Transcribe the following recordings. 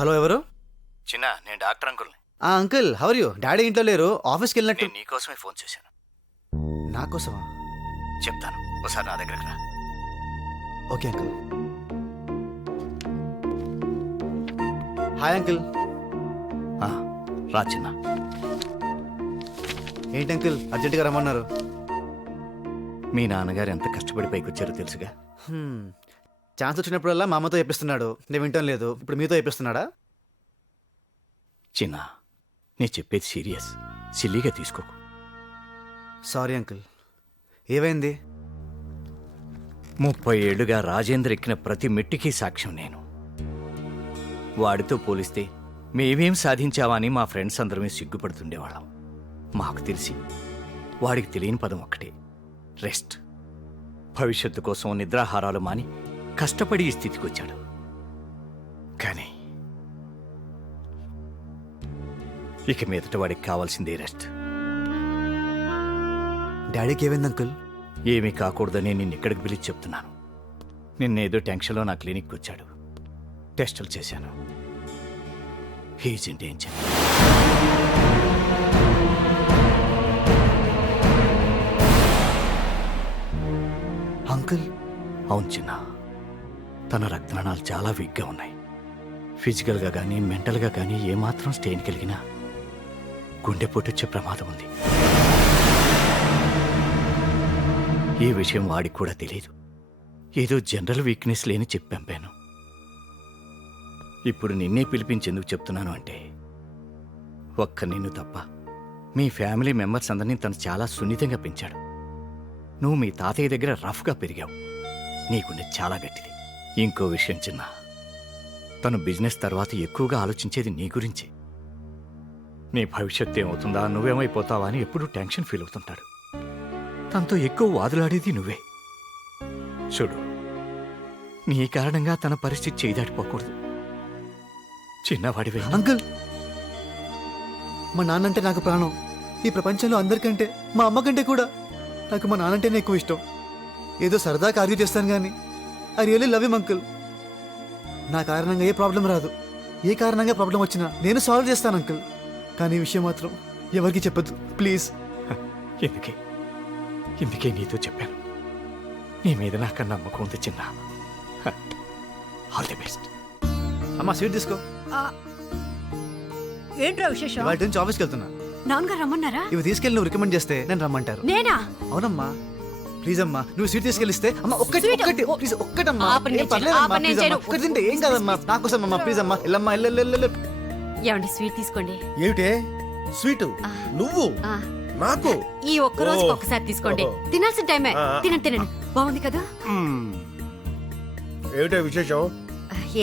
Hello, ఎవరు? చిన్న, నేను డాక్టర్ అంకుల్ని. Uncle, how are you? డాడీ ఇంట్లో లేరు, ఆఫీస్కి వెళ్ళినట్టు. నేను నీకోసమే ఫోన్ చేశాను. నా కోసమా? చెప్తాను, ఒకసారి నా దగ్గరకు రా. Okay uncle. Hi uncle. రా చిన్న. ఏంటి అంకుల్ అర్జెంటుగా రమ్మన్నారు? మీ నాన్నగారు ఎంత కష్టపడి పైకి వచ్చారో తెలుసుగా. ఛాన్స్ వచ్చినప్పుడల్లా మా అమ్మతో చెప్పిస్తున్నాడు, నేను వింటం లేదు. ఇప్పుడు మీతో చెప్పిస్తున్నాడా? చిన్న, నేను చెప్పేది సీరియస్, సిల్లీగా తీసుకోకు. Sorry uncle. ఏమైంది? 30 ఏళ్లుగా రాజేంద్ర ఎక్కిన ప్రతి మెట్టికి సాక్ష్యం నేను. వాడితో పోలిస్తే మేమేం సాధించావని మా ఫ్రెండ్స్ అందరమే సిగ్గుపడుతుండేవాళ్ళం. మాకు తెలిసి వాడికి తెలియని పదం ఒక్కటే, రెస్ట్. భవిష్యత్తు కోసం నిద్రాహారాలు మాని కష్టపడి ఈ స్థితికి వచ్చాడు. కానీ ఇక మీదట వాడికి కావాల్సిందే రెస్ట్. డాడీకి ఏమైంది అంకుల్? ఏమీ కాకూడదని నిన్ను ఇక్కడికి పిలిచి చెప్తున్నాను. నిన్నేదో టెన్షన్లో నా క్లినిక్కి వచ్చాడు. టెస్టులు చేశాను. He's in danger. అంకుల్? అవును చిన్న, తన రక్తనాళాలు చాలా వీక్గా ఉన్నాయి. ఫిజికల్గా కానీ మెంటల్గా కానీ ఏమాత్రం స్టెయిన్ కలిగినా గుండెపోటు వచ్చే ప్రమాదం ఉంది. ఈ విషయం వాడికి కూడా తెలియదు. ఏదో జనరల్ వీక్నెస్ లేని చెప్పి పంపాను. ఇప్పుడు నిన్నే పిలిపించేందుకు చెప్తున్నాను అంటే, ఒక్క నిన్ను తప్ప మీ ఫ్యామిలీ మెంబర్స్ అందరినీ తను చాలా సున్నితంగా పెంచాడు. నువ్వు మీ తాతయ్య దగ్గర రఫ్గా పెరిగావు. నీకుండే చాలా గట్టిది. ఇంకో విషయం చిన్న, తను బిజినెస్ తర్వాత ఎక్కువగా ఆలోచించేది నీ గురించి. నీ భవిష్యత్తు ఏమవుతుందా, నువ్వేమైపోతావా అని ఎప్పుడూ టెన్షన్ ఫీల్ అవుతుంటాడు. తనతో ఎక్కువ వాదులాడేది నువ్వే. చూడు, నీ కారణంగా తన పరిస్థితి చేయదాటిపోకూడదు. చిన్నవాడివే. అంకుల్, మా నాన్నంటే నాకు ప్రాణం. ఈ ప్రపంచంలో అందరికంటే, మా అమ్మ కంటే కూడా నాకు మా నాన్నంటేనే ఎక్కువ ఇష్టం. ఏదో సరదాగా ఆర్గ్యూ చేస్తాను కానీ I really love him uncle. నా కారణంగా ఏ ప్రాబ్లం రాదు. ఏ కారణంగా ప్రాబ్లం వచ్చినా నేను సాల్వ్ చేస్తాను అంకుల్. కానీ ఈ విషయం మాత్రం ఎవరికి చెప్పద్దు ప్లీజ్. ఇందుకే నీతో చెప్పాను. నీ మీద నాకు నమ్మకం ఉంది చిన్న. All the best. అమ్మా, స్వీట్ తీసుకో. ఏంట్రా విశేషం? వాటి నుంచి ఆఫీస్కి వెళ్తున్నా. నాన్నగారు రమ్మన్నారా? ఇవి తీసుకెళ్ళి నువ్వు రికమెండ్ చేస్తే నేను రమ్మంటారు. నేనా? అవునమ్మా. ప్లీజ్ అమ్మా, నువ్వు స్వీట్ తీసుకెళ్ళిస్తే అమ్మా ఒక్కటి Sweet? ఒక్కటి ప్లీజ్ ఒక్కటమ్మా. ఆపండి, ఏం పర్లేదమ్మా, ఆపండి, ప్లీజ్ అమ్మా. నేను ఒక్కటి తింటే ఏం కాదమ్మా, నాకోసం అమ్మా ప్లీజ్ అమ్మా. వెళ్ళమ్మా, వెళ్ళు. ఏమండి, స్వీట్ తీసుకోండి. ఏమిటే స్వీటు? నువ్వు ఆ, నాకు ఈ ఒక్క రోజు ఒకసారి తీసుకోండి. తినాల్సిన టైమే. తినండి. బాగుంది కదా? ఏమిటే విశేషం?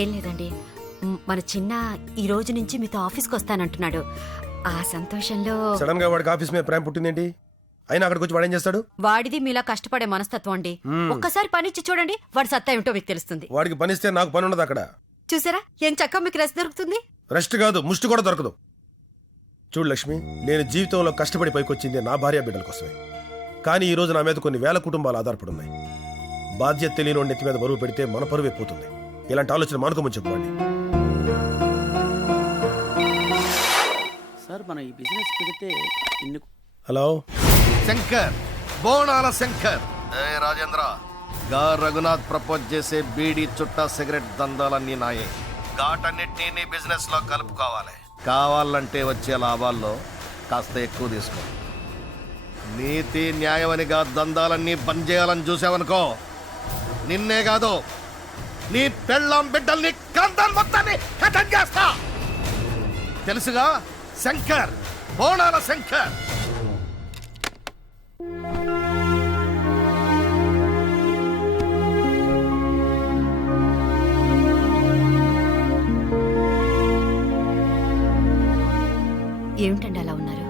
ఏం లేదండి, మన చిన్న ఈ రోజు నుంచి మీతో ఆఫీస్కి వస్తానంటున్నాడు. ఆ సంతోషంలో సడన్ గా వాడికి ఆఫీస్ మీద ప్రేమ పుట్టిందేంటి? అయినా అక్కడికి వచ్చి వాడేం చేస్తాడు? వాడిది మీలా కష్టపడే మనస్తత్వం అండి. ఒక్కసారి పనిచ్చి చూడండి, వాడి సత్తా ఏమిటో మీకు తెలుస్తుంది. వాడికి పనిస్తే నాకు పని ఉండదు అక్కడ. చూసారా ఏం చక్కగా మీకు రెస్ట్ దొరుకుతుంది. రెస్ట్ కాదు, ముష్టి కూడా దొరకదు. చూడు లక్ష్మి, నేను జీవితంలో కష్టపడి పైకొచ్చింది నా భార్య బిడ్డల కోసమే. కానీ ఈ రోజు నా మీద కొన్ని వేల కుటుంబాలు ఆధారపడి ఉన్నాయి. బాధ్యత తెలియని నెత్తి మీద బరువు పెడితే మన పరువు అయిపోతుంది. ఇలాంటి ఆలోచన మానుకోమని చెప్పండి. సార్, మనం ఈ బిజినెస్ పెడితే హలో శంకర్, బోనాల శంకర్. రాజేంద్ర గా రఘునాథ్ ప్రపోజ్ చేసే బీడీ చుట్టా సిగరెట్ దందాలన్నీ నాయే. ఘాటన్నిటినీ నీ బిజినెస్ లో కలుపుకోవాలి. కావాలంటే వచ్చే లాభాల్లో కాస్త ఎక్కువ తీసుకో. నీతి న్యాయమనిగా దందాలన్నీ బంద్ చేయాలని చూసావనుకో, నిన్నే కాదు నీ పెళ్ళాం బిడ్డల్ని కందాలు మొత్తాన్ని కథం చేస్తా. తెలుసుగా శంకర్, బోనాల శంకర్. ఏమిటండి అలా ఉన్నారు?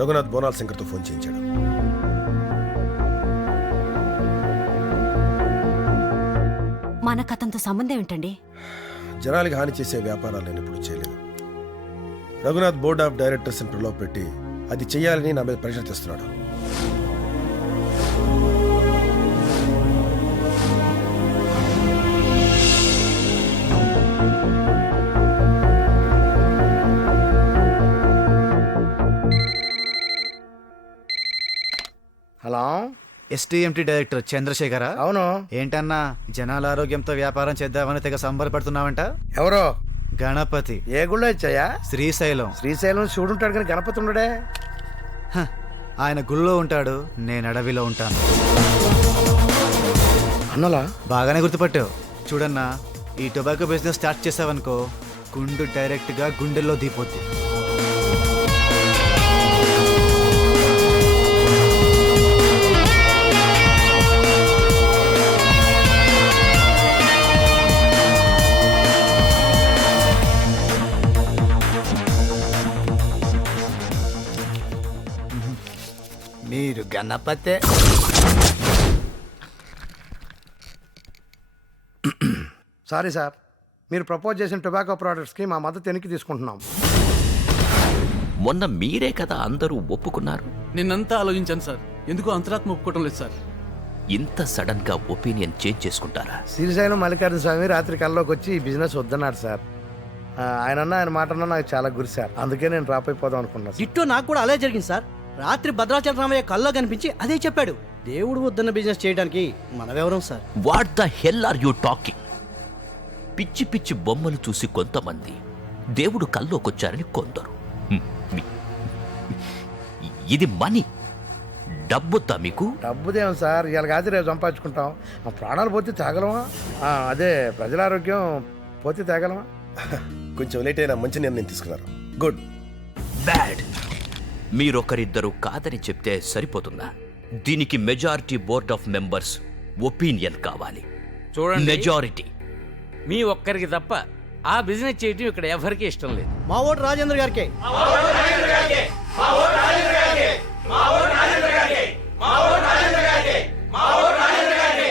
రఘునాథ్ బోనాల్ శంకర్తో ఫోన్ చేయించాడు. మన కథంతో సంబంధం ఏంటండి? జనాలకి హాని చేసే వ్యాపారాలు నేను ఇప్పుడు చేయలేదు. రఘునాథ్ బోర్డ్ ఆఫ్ డైరెక్టర్స్ లో పెట్టి అది చెయ్యాలని నా మీద ప్రెషర్ తెస్తున్నాడు. ఎస్టీఎంటీ డైరెక్టర్ చంద్రశేఖర. అవును. ఏంటన్నా జనాల ఆరోగ్యంతో వ్యాపారం చేద్దామని తెగ సంబరపడుతున్నావంట? ఎవరో గణపతి. ఏ గుళ్ళో ఇచ్చాయా? శ్రీశైలం. శ్రీశైలం చూడుంటాడు కానీ గణపతి ఉండడే. హ, ఆయన గుళ్ళో ఉంటాడు, నేను అడవిలో ఉంటాను. అన్నలా బాగానే గుర్తుపట్టావు. చూడన్నా, ఈ టొబాకో బిజినెస్ స్టార్ట్ చేసావనుకో, గుండు డైరెక్ట్ గా గుండెల్లో దిగిపోద్ది. మీరు గణపతే. సారీ సార్, మీరు ప్రపోజ్ చేసిన టొబాకో ప్రోడక్ట్స్కి మా మద్దతు వెనక్కి తీసుకుంటున్నాం. మొన్న మీరే కదా అందరూ ఒప్పుకున్నారు. నిన్నంతా ఆలోచించాను సార్, ఎందుకో అంతరాత్మ ఒప్పుకోవటం లేదు సార్. ఇంత సడన్ గా ఒపీనియన్ చేంజ్ చేసుకుంటారా? శ్రీశైలం మల్లికార్జున స్వామి రాత్రి కల్లోకి వచ్చి ఈ బిజినెస్ వద్దన్నాడు సార్. ఆయన మాట అన్నా నాకు చాలా గురి సార్, అందుకే నేను డ్రాప్ అయిపోదాం అనుకున్నాను సార్. ఇట్టో నాకు కూడా అలా జరిగింది సార్. రాత్రి భద్రాచల రామయ్య కల్లో కనిపించి అదే చెప్పాడు. దేవుడు వద్దన్న బిజినెస్ చేయడానికి మనవెవరం sir? What the hell are you talking? పిచ్చి పిచ్చి బొమ్మలు చూసి కొంతమంది, దేవుడు కల్లోకొచ్చారని కొందరు. ఇది మనీ, డబ్బుతా మీకు? డబ్బుదేం సార్, ఇవాళ కాదు రేపు సంపాదించుకుంటాం. ఆ ప్రాణాలు పోతే తేగలమా? అదే ప్రజల ఆరోగ్యం పోతే తేగలమా? కొంచెం లేట్ అయినా మంచి నిర్ణయం తీసుకున్నారు. గుడ్. బ్యాడ్. మీరొకరిద్దరు కాదని చెప్తే సరిపోతుందా? దీనికి majority board of members opinion కావాలి. చూడండి, మెజారిటీ మీ ఒక్కరికి తప్ప ఆ బిజినెస్ చేయటం ఇక్కడ ఎవరికి ఇష్టం లేదు. మా ఓటు రాజేంద్ర గారికి.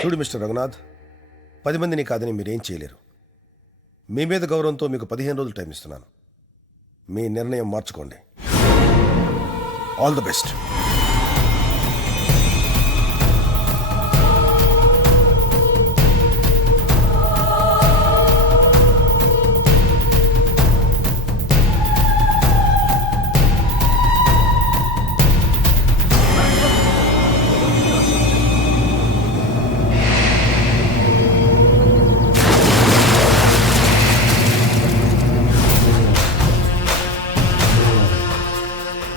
చూడు మిస్టర్ రఘునాథ్, 10 మందిని కాదని మీరేం చేయలేరు. మీ మీద గౌరవంతో మీకు 15 రోజులు టైం ఇస్తున్నాను. మీ నిర్ణయం మార్చుకోండి. All the best.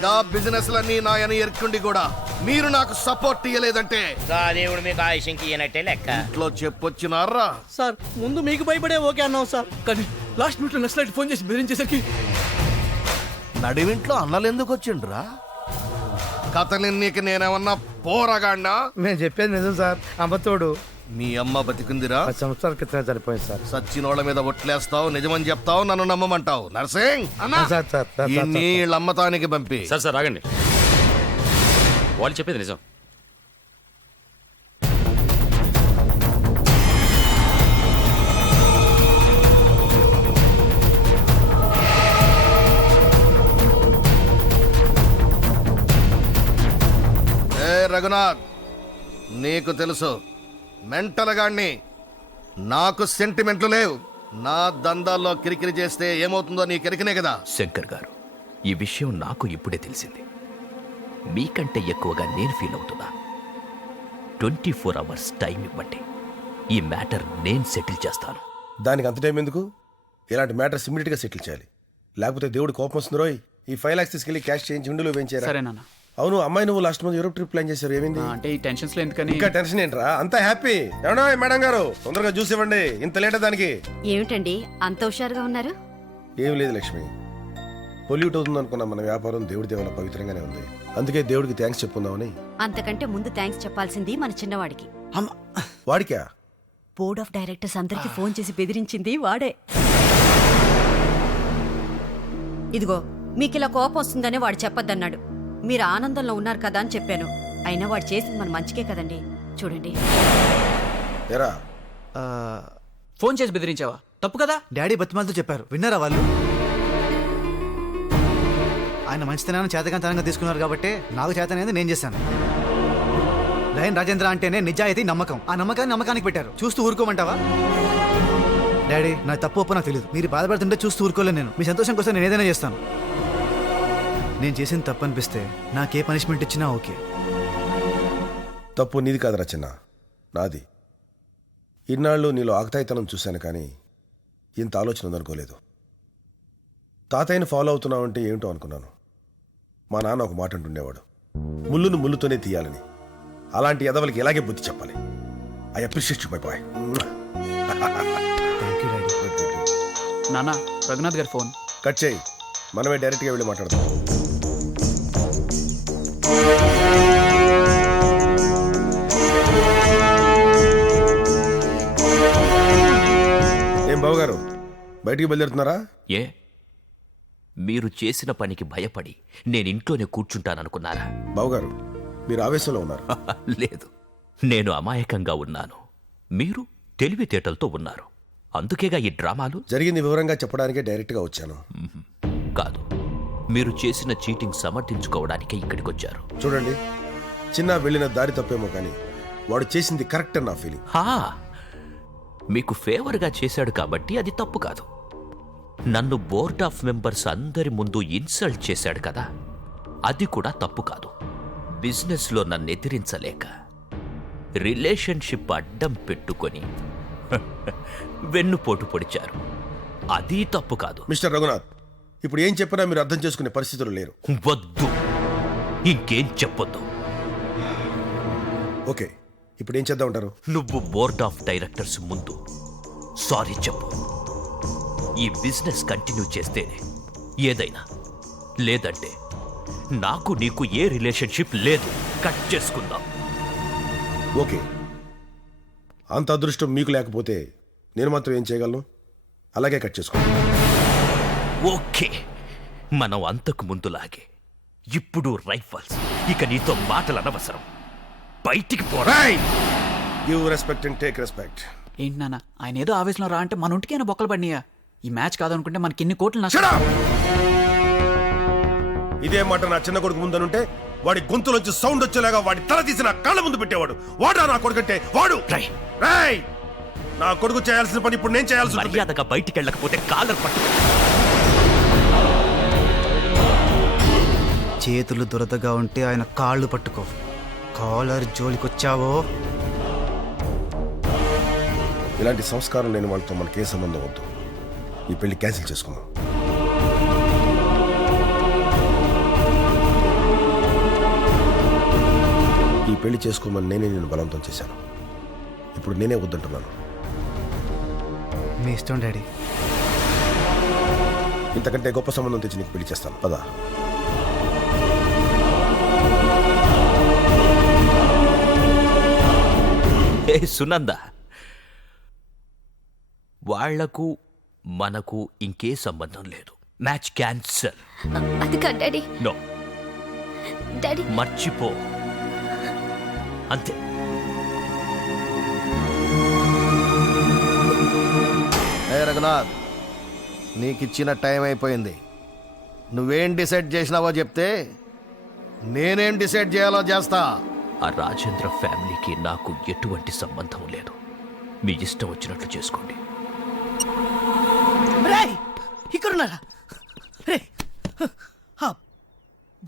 నా బిజినెస్ లన్నీ నాయన ఎరుకుండి కూడా మీరు నాకు సపోర్ట్ ఇయ్యలేదంటే దేవుడు మీకు ఆయుషంకి ఇయ్యనట్టే లెక్క. ఇంట్లో చెప్పొచ్చినారా? సార్ ముందు మీకు భయపడే ఓకే అన్నాం సార్. కానీ లాస్ట్ మినిట్ లో నక్సలైట్ ఫోన్ చేసి బెదిరించేసరికి నడివింట్లో అన్నలు ఎందుకు వచ్చిండ్రా? కథలెన్నీకి నేనేమన్నా పోరగాడినా? మేము చెప్పేది నిజం సార్. అమ్మతోడు మీ అమ్మ బతికుందిరా? 10 సంవత్సరాల క్రితమే చనిపోయింది సార్. సచ్చినోళ్ళ మీద ఒట్లేస్తావు, నిజమని చెప్తావు, నన్ను నమ్మమంటావు. నర్సింగ్ సార్ వీళ్ళ అమ్మతానికి పంపి. సార్ ఆగండి. వాళ్ళు చెప్పేది నిజం. ఏ రఘునాథ్, నీకు తెలుసు మెంటల్ గాడిని. నాకు సెంటిమెంట్లు లేవు. నా దందాల్లో కిరికిరి చేస్తే ఏమవుతుందో నీ కిరికినే కదా. శంకర్ గారు, ఈ విషయం నాకు ఇప్పుడే తెలిసింది. మీకంటే ఎక్కువగా నేను ఫీల్ అవుతున్నా. 24 అవర్స్ టైం ఇవ్వండి. ఈ మ్యాటర్ నేను సెటిల్ చేస్తాను. దానికి అంత టైం ఎందుకు? ఇలాంటి మ్యాటర్స్ ఇమ్మీడియట్గా సెటిల్ చేయాలి. లేకపోతే దేవుడు కోపం వస్తుంది రోయ్. ఈ 5 lakhs తీసుకెళ్లి క్యాష్ చేయించి ఉండిలో వేయించారా? సరే నాన్న. అవును, అమ్మాయి నువ్వు last month Europe trip plan చేశారు, ఏమైంది? అంటే ఈ టెన్షన్స్ లో ఎందుకని. ఇంకా టెన్షన్ ఏంట్రా? అంతా హ్యాపీ. ఏమన్నా మేడం గారు, తొందరగా జ్యూస్ ఇవ్వండి. ఇంత లేట్ దానికి? ఏమిటండి అంత హుషారుగా ఉన్నారు? ఏం లేదు లక్ష్మి, పొల్యూట్ అవుతుంది అనుకున్న మన వ్యాపారం దేవుడి దేవల పవిత్రంగానే ఉంది. అందుకే దేవుడికి థ్యాంక్స్ చెప్పుకుందామని. అంతకంటే ముందు థ్యాంక్స్ చెప్పాల్సింది మన చిన్నవాడికి. వాడికా? బోర్డ్ ఆఫ్ డైరెక్టర్స్ అందరికి ఫోన్ చేసి బెదిరించింది వాడే. ఇదిగో మీకిలా కోపం వస్తుందనే వాడు చెప్పొద్దన్నాడు. మీరు ఆనందంలో ఉన్నారు కదా అని చెప్పాను. అయినా వాడు చేసింది మన మంచికే కదండి. చూడండి. ఎరా ఫోన్ చేసి బెదిరించావా? తప్పు కదా. డాడీ బతిమాలతో చెప్పారు, విన్నారా వాళ్ళు? ఆయన మంచితనాన్ని చేతకంతనంగా తీసుకున్నారు కాబట్టి నాకు చేతనైంది నేను చేశాను. లయన్ రాజేంద్ర అంటేనే నిజాయితీ, నమ్మకం. ఆ నమ్మకాన్ని నమ్మకానికి పెట్టారు. చూస్తూ ఊరుకోమంటావా? డాడీ, నా తప్పు ఒప్పు నాకు తెలియదు. మీరు బాధపడుతుంటే చూస్తూ ఊరుకోలేదు. నేను మీ సంతోషం కోసం నేను ఏదైనా చేస్తాను. నేను చేసిన తప్పు అనిపిస్తే నాకే పనిష్మెంట్ ఇచ్చినా ఓకే. తప్పు నీది కాదురా చిన్న, నాది. ఇన్నాళ్ళు నీలో ఆకతాయితనం చూశాను, కానీ ఇంత ఆలోచన ఉందనుకోలేదు. తాతయ్యని ఫాలో అవుతున్నావంటే ఏమిటో అనుకున్నాను. మా నాన్న ఒక మాట అంటుండేవాడు, ముళ్ళును ముళ్ళుతోనే తీయాలని. అలాంటి ఎదవలకి ఎలాగే బుద్ధి చెప్పాలి. I appreciate you my boy. నాన్న రఘునాథ్ గారి ఫోన్. కట్ చేయి, మనమే డైరెక్ట్గా వెళ్ళి మాట్లాడదాం. ఏం బావగారు, బయటికి బయలుదేరుతున్నారా? ఏ మీరు చేసిన పనికి భయపడి నేను ఇంట్లోనే కూర్చుంటాననుకున్నారా? బావగారు, మీరు ఆవేశంలో ఉన్నారు. లేదు, నేను అమాయకంగా ఉన్నాను, మీరు తెలివితేటలతో ఉన్నారు. అందుకేగా ఈ డ్రామాలు. జరిగింది వివరంగా చెప్పడానికే డైరెక్ట్గా వచ్చాను. కాదు, మీరు చేసిన చీటింగ్ సమర్థించుకోవడానికే ఇక్కడికొచ్చారు. చూడండి, చిన్న వెళ్ళిన దారి తప్పేమో కానీ వాడు చేసింది కరెక్ట్ అని నా ఫీలింగ్. హా, మీకు ఫేవర్గా చేశాడు కాబట్టి అది తప్పు కాదు. నన్ను బోర్డ్ ఆఫ్ మెంబర్స్ అందరి ముందు ఇన్సల్ట్ చేశాడు కదా, అది కూడా తప్పు కాదు. బిజినెస్లో నన్ను ఎదిరించలేక రిలేషన్షిప్ అడ్డం పెట్టుకొని వెన్నుపోటు పొడిచారు, అది తప్పు కాదు. మిస్టర్ రఘునాథ్, ఇప్పుడు ఏం చెప్పినా మీరు అర్థం చేసుకునే పరిస్థితులు లేరు. వద్దు, ఇంకేం చెప్పొద్దు. ఓకే, ఇప్పుడు ఏం చేద్దామంటారు? నువ్వు బోర్డ్ ఆఫ్ డైరెక్టర్స్ ముందు సారీ చెప్పు. ఈ బిజినెస్ కంటిన్యూ చేస్తేనే ఏదైనా, లేదంటే నాకు నీకు ఏ రిలేషన్షిప్ లేదు, కట్ చేసుకుందాం. ఓకే, అంత అదృష్టం మీకు లేకపోతే నేను మాత్రం ఏం చేయగలను? అలాగే కట్ చేసుకోండి. ఓకే, మనం అంతకు ముందులాగే ఇప్పుడు రైఫల్స్. ఇక నీతో మాటలు అనవసరం, బయటికి పోరా. Give respect and take respect. ఏంటి నాన్న, ఆయన ఏదో ఆవేశంలో రా అంటే మన ఒంటికైనా బొక్కలు పడినాయా? ఈ మ్యాచ్ కాదనుకుంటే మనకి ఎన్ని కోట్లు నష్టం. Shut up! ఇదే మాట నా చిన్న కొడుకు ముందనుంటే వాడి గొంతులోంచి సౌండ్ వచ్చేలాగా వాడి తల తీసి నా కాళ్ళ ముందు పెట్టేవాడు. వాడా నా కొడుకంటే? వాడు రేయ్! నా కొడుకు చేయాల్సిన పని ఇప్పుడు నేను చేయాల్సి ఉంటుంది. మర్యాదగా బయటికి వెళ్ళకపోతే కాలర్ పట్టు. చేతులు దురదగా ఉంటే ఆయన కాళ్ళు పట్టుకో. కాలర్ జోలికొచ్చావో ఇలాంటి సంస్కారం లేని వాళ్ళతో మనకే సంబంధం వద్దు. ఈ పెళ్లి క్యాన్సిల్ చేసుకుందాం. ఈ పెళ్లి చేసుకోమని నేనే నేను బలవంతం చేశాను. ఇప్పుడు నేనే వద్దంటున్నాను. మీ ఇష్టం డాడీ. ఇంతకంటే గొప్ప సంబంధం తెచ్చి నీకు పెళ్లి చేస్తాను. పదా. ఏ సునంద, వాళ్లకు మనకు ఇంకే సంబంధం లేదు. Match cancel. అది కాదు డాడీ. నో డాడీ, మర్చిపో, అంతే. ఏ రఘునాథ్, నీకిచ్చిన టైం అయిపోయింది. నువ్వేం డిసైడ్ చేసినావో చెప్తే నేనేం డిసైడ్ చేయాలో చేస్తా. ఆ రాజేంద్ర ఫ్యామిలీకి నాకు ఎటువంటి సంబంధం లేదు. మీ ఇష్టం వచ్చినట్లు చేసుకోండి. ఇక్కడున్నారా? రే,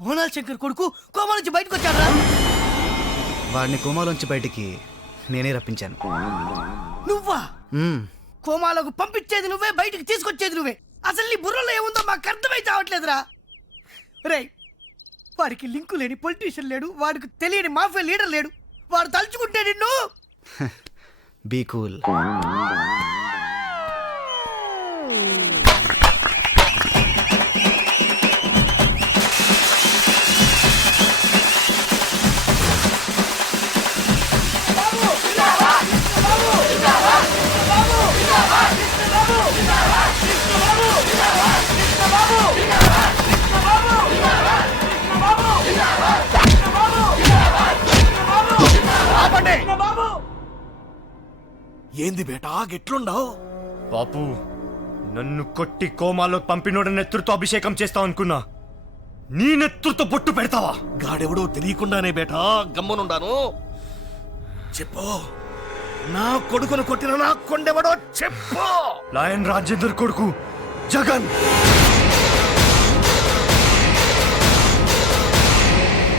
బోనాల్ శంకర్ కొడుకు కోమా నుంచి బయటకు వచ్చారా? వాడిని కోమాలోంచి బయటికి నేనే రప్పించాను. నువ్వా? కోమాలకు పంపించేది నువ్వే, బయటికి తీసుకొచ్చేది నువ్వే. అసలు నీ బుర్రలో ఏముందో మాకు అర్థమైతే అవట్లేదురా. రే, వాడికి లింకు లేని పొలిటీషియన్ లేడు, వాడికి తెలియని మాఫియా లీడర్ లేడు. వాడు తలుచుకుంటే నిన్ను. Be cool. ఏంది బేటా గెట్లుండవు? బాపు, నన్ను కొట్టి కోమాలో పంపినోడు నెత్తురుతో అభిషేకం చేస్తావు అనుకున్నా. నీ నెత్తురుతో బొట్టు పెడతావా? గాడెవడో తెలియకుండానే బేటా గమ్మునుండాను. చెప్పు, నా కొడుకును కొట్టిన నా కొండెవడో చెప్పు. లాయన్ రాజేందర్ కొడుకు జగన్.